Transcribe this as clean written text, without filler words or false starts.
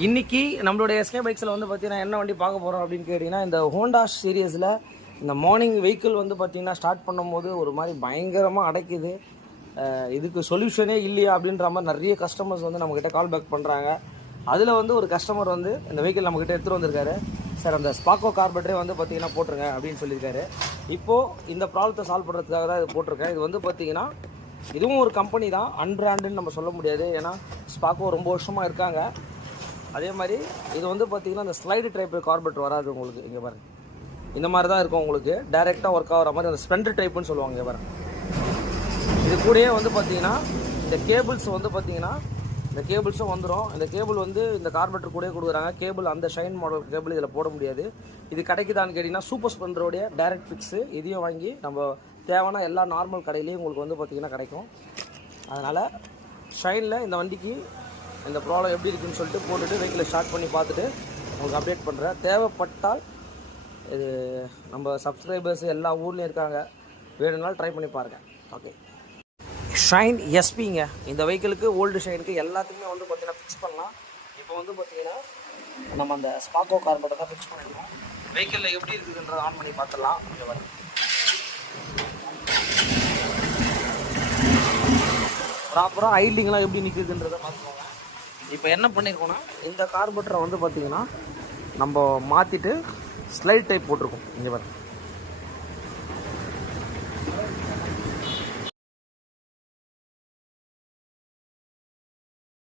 இன்னைக்கு நம்மளுடைய எஸ்கே பைக்ஸில் வந்து பார்த்தீங்கன்னா என்ன வண்டி பார்க்க போகிறோம் அப்படின்னு கேட்டிங்கன்னா, இந்த ஹோண்டா சீரியஸில் இந்த மார்னிங் வெஹிக்கிள் வந்து பார்த்தீங்கன்னா ஸ்டார்ட் பண்ணும்போது ஒரு மாதிரி பயங்கரமாக அடைக்குது. இதுக்கு சொல்யூஷனே இல்லையா அப்படின்ற மாதிரி நிறைய கஸ்டமர்ஸ் வந்து நம்மக்கிட்ட கால் பேக் பண்ணுறாங்க. அதில் வந்து ஒரு கஸ்டமர் வந்து இந்த வெஹிக்கிள் நம்மக்கிட்ட எடுத்துகிட்டு வந்திருக்காரு. சார், அந்த ஸ்பாக்கோ கார்பெட்டரே வந்து பார்த்தீங்கன்னா போட்டிருங்க அப்படின்னு சொல்லியிருக்காரு. இப்போது இந்த ப்ராப்ளத்தை சால்வ் பண்ணுறதுக்காக தான் இது போட்டிருக்கேன். இது வந்து பார்த்தீங்கன்னா இதுவும் ஒரு கம்பெனி தான், அன்பிராண்டுன்னு நம்ம சொல்ல முடியாது. ஏன்னா ஸ்பாக்கோ ரொம்ப வருஷமாக இருக்காங்க. அதே மாதிரி இது வந்து பார்த்திங்கன்னா இந்த ஸ்லைடு டைப் கார்பெட்டர் வராது உங்களுக்கு. இங்கே பாருங்கள், இந்த மாதிரி தான் இருக்கும் உங்களுக்கு. டைரெக்டாக ஒர்க் ஆகிற மாதிரி அந்த ஸ்பெண்டர் டைப்புன்னு சொல்லுவாங்க. இங்கே பாருங்கள், இது கூடயே வந்து பார்த்திங்கன்னா இந்த கேபிள்ஸ் வந்து பார்த்திங்கன்னா இந்த கேபிள்ஸும் வந்துடும். இந்த கேபிள் வந்து இந்த கார்பெட்டர் கூடயே கொடுக்குறாங்க. கேபிள் அந்த ஷைன் மாடல் கேபிள் இதில் போட முடியாது. இது கிடைக்குதான்னு கேட்டிங்கன்னா சூப்பர் ஸ்பெண்டரோடைய டைரக்ட் ஃபிக்ஸு. இதையும் வாங்கி நம்ம தேவைன்னா எல்லா நார்மல் கடையிலையும் உங்களுக்கு வந்து பார்த்திங்கன்னா கிடைக்கும். அதனால் ஷைனில் இந்த வண்டிக்கு இந்த ப்ராப்ளம் எப்படி இருக்குன்னு சொல்லிட்டு போட்டுட்டு வெஹிக்கிளை ஸ்டார்ட் பண்ணி பார்த்துட்டு உங்களுக்கு அப்டேட் பண்ணுறேன். தேவைப்பட்டால் இது நம்ம சப்ஸ்கிரைபர்ஸ் எல்லா ஊர்லேயும் இருக்காங்க, வேணும்னாலும் ட்ரை பண்ணி பாருங்கள். ஓகே, ஷைன் எஸ்பிங்க. இந்த வெஹிக்கிளுக்கு ஓல்டு ஷைனுக்கு எல்லாத்துக்குமே வந்து பார்த்திங்கன்னா ஃபிக்ஸ் பண்ணலாம். இப்போ வந்து பார்த்திங்கன்னா நம்ம அந்த ஸ்பாக்கோ கார்பெட்டை தான் ஃபிக்ஸ் பண்ணியிருக்கோம். வெஹிக்கிளில் எப்படி இருக்குதுன்றதை ஆன் பண்ணி பார்த்துடலாம். இங்கே வரும் ப்ராப்பராக ஐல்டிங்லாம் எப்படி நிற்குதுன்றதை பார்த்துக்கோங்க. இப்போ என்ன பண்ணியிருக்கோன்னா இந்த கார்பெட்டரை வந்து பார்த்திங்கன்னா நம்ம மாற்றிட்டு ஸ்லைட் டைப் போட்டிருக்கோம். இங்கே பாருங்க,